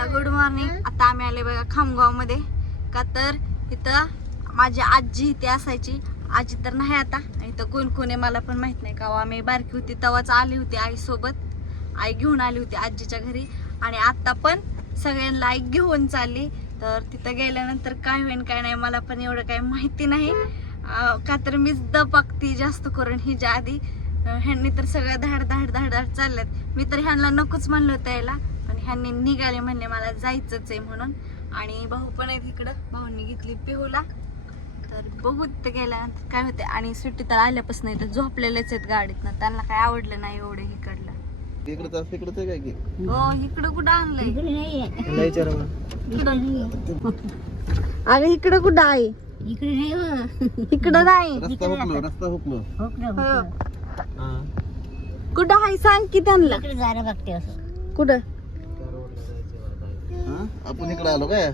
सगळ्यांना good morning. आता आम्ही आले बघा खामगाव मध्ये. का तर इथं माझी आजी इथे असायची. आजी तर नाही आता. इथं कोण कोण आहे मला पण माहित नाही. का आम्ही बारकी होती तेव्हाच आली होती आई सोबत. आई घेऊन आली होती आजीच्या घरी. आणि आता पण सगळ्यांना आई घेऊन चालली. तर तिथं गेल्यानंतर काय होईल काय नाही मला पण एवढं काही माहिती नाही. का तर मीच दपाकती जास्त करून हिच्या आधी. ह्यांनी तर सगळं धाड धाड धाड धाड चालल्यात. मी तर ह्यांना नकोच म्हणलं होतं यायला, पण ह्यांनी निघाले म्हणले मला जायचंच आहे म्हणून. आणि भाऊ पण आहे तिकडं. भाऊंनी घेतली पिहूला. तर बघू ते गेल्यानंतर काय होते. आणि सुट्टी तर आल्यापासून नाही तर झोपलेलेच आहेत गाडीत ना. त्यांना काय आवडलं नाही एवढं इकडलं. हो इकडं कुठं आणलंय अरे इकडं कुठं आहे. इकडं नाही कुठं आहे सांग की त्यांना. कुठं आपण इकडे आलो काय.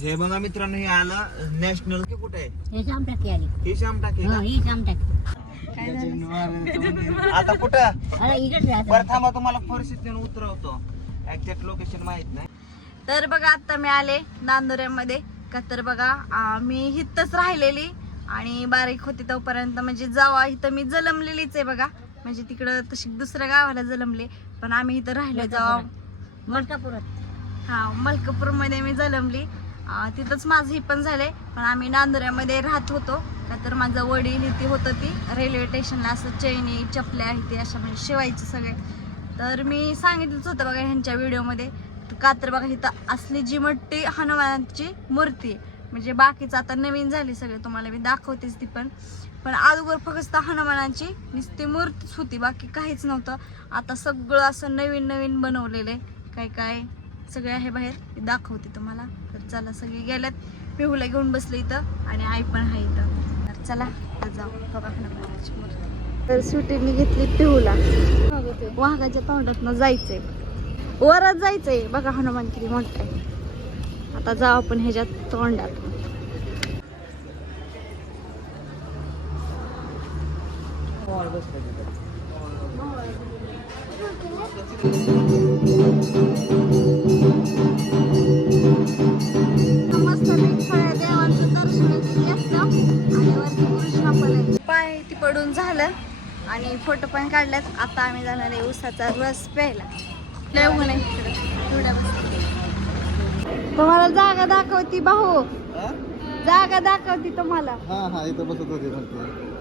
हे बघा मित्रांनो हे आलं नॅशनल कुठे आहे. हे श्याम टाकी आता कुठं बरं थांबा तुम्हाला परिस्थितीने उतरवतो. एक्झॅक्ट लोकेशन माहित नाही. तर बघा आता मी आले नांदुऱ्यामध्ये. का तर बघा मी इथंच राहिलेली आणि बारीक होती तोपर्यंत. म्हणजे जावा इथं मी जलमलेलीच आहे बघा. म्हणजे तिकडं तशी दुसऱ्या गावाला जलमले पण आम्ही इथं राहिलो जावा मलकापुरात. हा मलकापूर मध्ये मी जलमली. तिथंच माझं ही पण झालंय. पण आम्ही नांदुऱ्यामध्ये राहत होतो. का तर माझं वडील इथे होतं ती रेल्वे स्टेशनला असं चैनी चपल्या इथे अशा म्हणजे शिवायचे सगळे. तर मी सांगितलंच होतं बघा ह्यांच्या व्हिडिओमध्ये. का तर बघा इथं असली जी मोठी हनुमानाची मूर्ती म्हणजे बाकीचं आता नवीन झाली सगळे तुम्हाला मी दाखवतेच ती पण अगोदर फक्त हनुमानाची नुसती मूर्तीच होती बाकी काहीच नव्हतं. आता सगळं असं नवीन नवीन बनवलेलं काय काय सगळे आहे बाहेर दाखवते तुम्हाला. तर चला सगळे गेल्यात. पिहूला घेऊन बसले इथं आणि आई पण आहे इथं. तर चला जाऊ बघा हनुमानाची मूर्ती. तर सुटीने घेतली पिहूला. वाघाच्या तोंडातनं जायचंय वरात जायचंय. बघा हनुमान किती मोठा आहे. आता जाऊ आपण ह्याच्यात तोंडात. मस्त खळ्या देवांचं दर्शन घेतलं आणि वरती कृष्णा पण आहे. पाय ती पडून झालं आणि फोटो पण काढल्यात. आता आम्ही जाणार आहे उसाचा रस प्यायला. तुम्हाला जागा दाखवती भाऊ. जागा दाखवती तुम्हाला. हा इथं बसत होते म्हणते.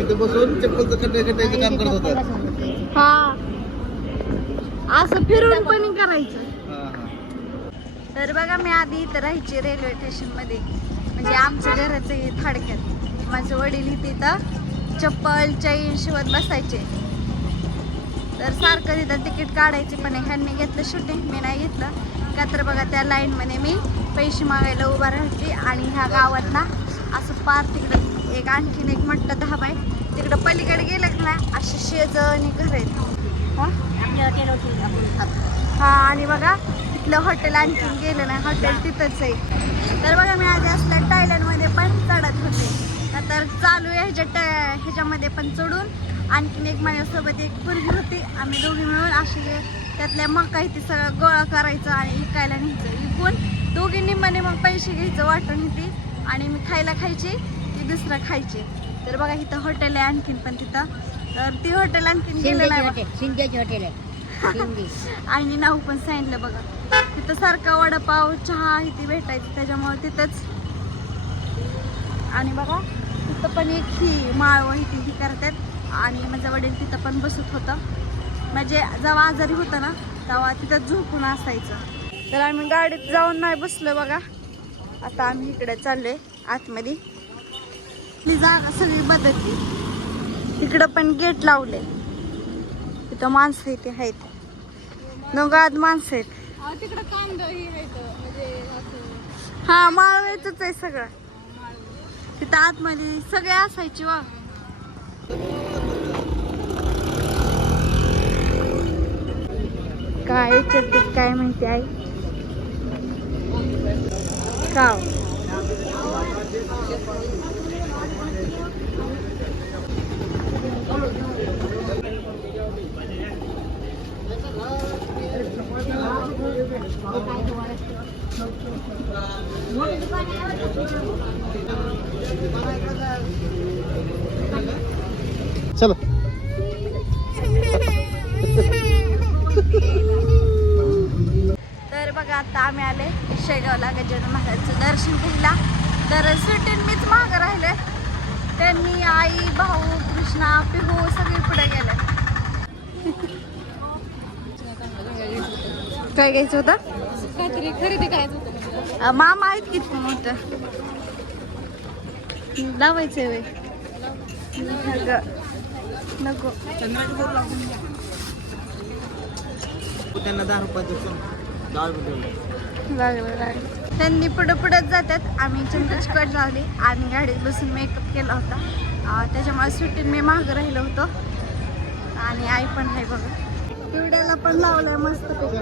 इथे बसून चप्पलचं खड्ड्याचं काम करत होता. हा असं फिरून पण करायचं. तर बघा मी आधी इथं राहायची रेल्वे स्टेशन मध्ये. म्हणजे आमचं घराचं हे थडक्यात. माझे वडील इथं चप्पल चैन शिवत बसायचे. तर सारखं तिथं तिकीट काढायचे पण ह्यांनी घेतलं शूटिंग मी नाही घेतलं. का तर बघा त्या लाईन मध्ये मी पैसे मागायला उभा राहायचे. आणि ह्या गावात ना असं पार तिकडं एक आणखीन एक मोठं धाबा आहे. तिकडं पलीकडे गेलं ना असे शेजणी घर आहेत. हा आणि बघा तिथलं हॉटेल आणखीन गेलं नाही. हॉटेल तिथंच आहे. तर बघा मी आधी असल्या टायलंडमध्ये पण चढत होते. तर चालू आहे ह्याच्यामध्ये पण चढून. आणखीन एक माझ्यासोबत एक पोरगी होती. आम्ही दोघी मिळून असे त्यातल्या मका इथे सगळं गोळा करायचं आणि विकायला न्यायचं. विकून दोघींनी म्हणे मग पैसे घ्यायचं वाटून इथे. आणि मी खायला खायची ती दुसरं खायचे. तर बघा इथं हॉटेल आहे आणखीन पण तिथं. तर ती हॉटेल आणखीन गेलं नाही. शिंदेची हॉटेल आहे. आणि नाव पण सांगितलं बघा. तिथं सारखा वडापाव चहा इथे भेटायचं त्याच्यामुळे तिथंच. आणि बघा तिथं पण एक ही माळव इथे करतात. आणि माझा वडील तिथं पण बसत होतं. म्हणजे जेव्हा आजारी होतं ना तेव्हा तिथं झोपून असायचं. तर आम्ही गाडीत जाऊन नाही बसलो बघा. आता आम्ही इकडे चाललोय आतमध्ये. ही जागा सगळी बदलली. तिकडं पण गेट लावले. तिथं माणसं इथे आहेत. नगात माणसं आहेत. तिकडं कांदा ही आहे म्हणजे हा माळवेच आहे सगळं. तिथं आतमध्ये सगळे असायचे वा. काय विचारते काय माहिती आहे का. चलो तर बघा आता आम्ही आले शेगावला गजानन महाराजचं दर्शन घ्यायला. तर सुट्टीन मीच मागं राहिले. त्यांनी आई भाऊ कृष्णा पिहू सगळे पुढे गेले. काय घ्यायचं होतं काहीतरी खरेदी करायचं होतं. मामा आहेत किती मोठं लावायचंय वे नको त्यांना 10 रुपये लागलं. त्यांनी पुढं पुढंच जातात. आम्ही चंद्रच कट लावली आणि गाडीत बसून मेकअप केला होता. त्याच्यामुळे सुट्टीन मी मागं राहिलो होतो. आणि आई पण आहे बघा. पिवड्याला पण लावलंय मस्त पैकी.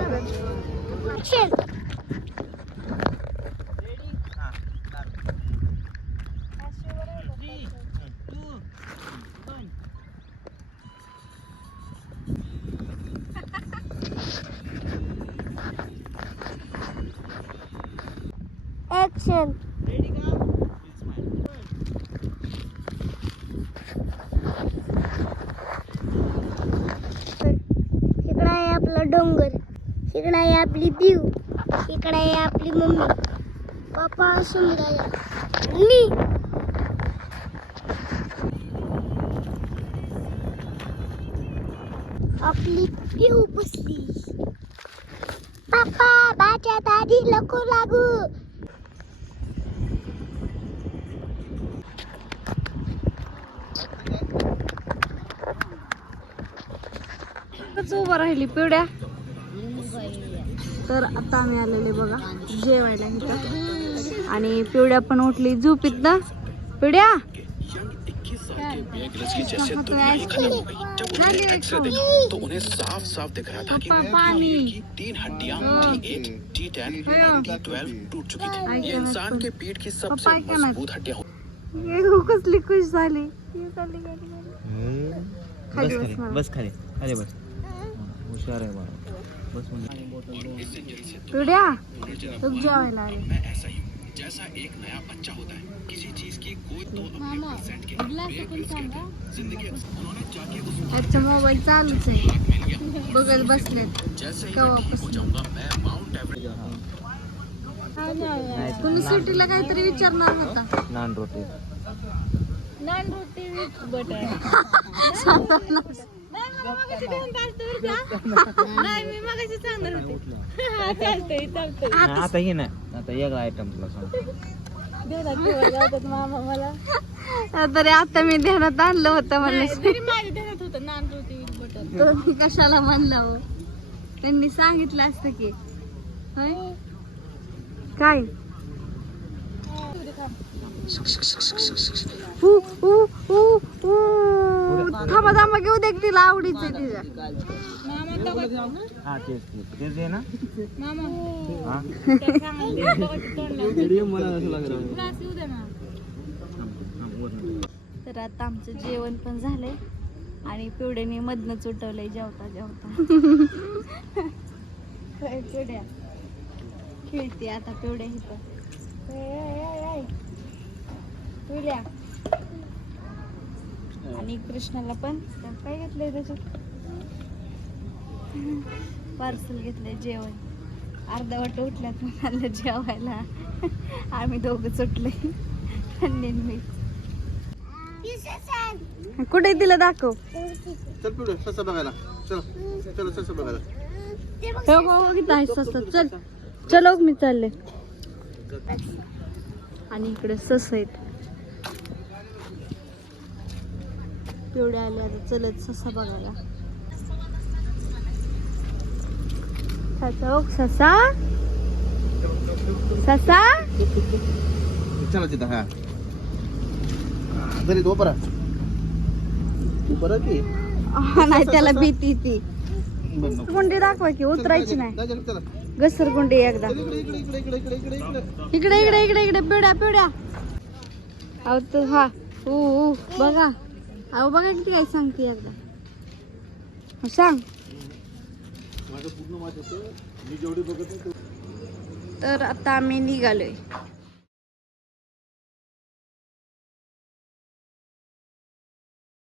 ऍक्शन. इकडं आहे आपला डोंगर, इकडं आहे आपली ब्यू, इकडं आहे आपली मम्मी पप्पा सुंदर मी. आपली ब्यू बसली. पप्पा माझ्या दादी नको लागू. उभं राहिली पिवड्या. तर आता आम्ही आलेले बघा जेवायला इथं. आणि पिवड्या पण उठली झोपीत ना. पिवड्या तो उन्हें साफ साफ दिख रहा था कि पाणी 3 हड्डियां T8, T10, T12 टूट चुकी थी. ये इंसान के पीठ की सबसे मजबूत हड्डियां कसली खुश झाली. खाली बस मला. बस खाली. अरे बस हुशार आहे बाळा. बस म्हणजे पिवड्या तू जेवायला आले. मैं ऐसा ही हूं जैसा एक नया बच्चा होता है. किसी चीज की कोई तो अपने परसेंट के जिंदगी उन्होंने जाके उस त्याचा मोबाईल चालूच आहे बघत बसलेत जैसे ही केव्हापासून. हो जाऊंगा मैं माउंट एवरेस्ट. तुम्ही सुट्टीला काहीतरी विचारणार होता. नान रोटी. नान रोटी विथ बटर. नाही मी मगाशी सांगणार होते. चालतंय चालतंय. आता हे नाही. आता एक आयटम तुला सांग. मामा मला तरी आता मी ध्यानात आणलं होतं म्हणलं. तरी माझ्या ध्यानात होतं नान रोटी विथ बटर. तुम्ही कशाला म्हणला हो. त्यांनी सांगितलं असतं की होय काय. थांबा थांबा घेऊ दे तिला आवडीच आहे तिच्या. हा तेच आहे ना. मामा हा तर आता आमचं जेवण पण झालंय आणि पिवड्याने मधनच उठवलंय जेवता जेवता. पिवड्या खेळते आता पिवड्या इथं. पिवड्या आणि कृष्णाला पण काय घेतलंय त्याच्यात पार्सल घेतलंय जेवण. अर्धा वाट उठल्यात म्हणाला जेवायला. आम्ही दोघं सुटले. मी कुठे तिला दाखव. चल पिवडे ससा बघायला. चल चल ससा बघायला. हो किती आहे स्वस्त. चल चलो मी चालले. आणि इकडे सस आहेत. पिवड्या आले आता चलत ससा बघायला. ससा ससा चला तिथं. हा तरी तो बरा बरं की नाही त्याला भीती ती गुंडी दाखवा की उतरायची नाही घसर गुंडी एकदा इकडे इकडे इकडे इकडे पिवड्या पिवड्या अहो तू हा बघा अहो बघा किती काय सांगते एकदा सांग तर आता आम्ही निघालोय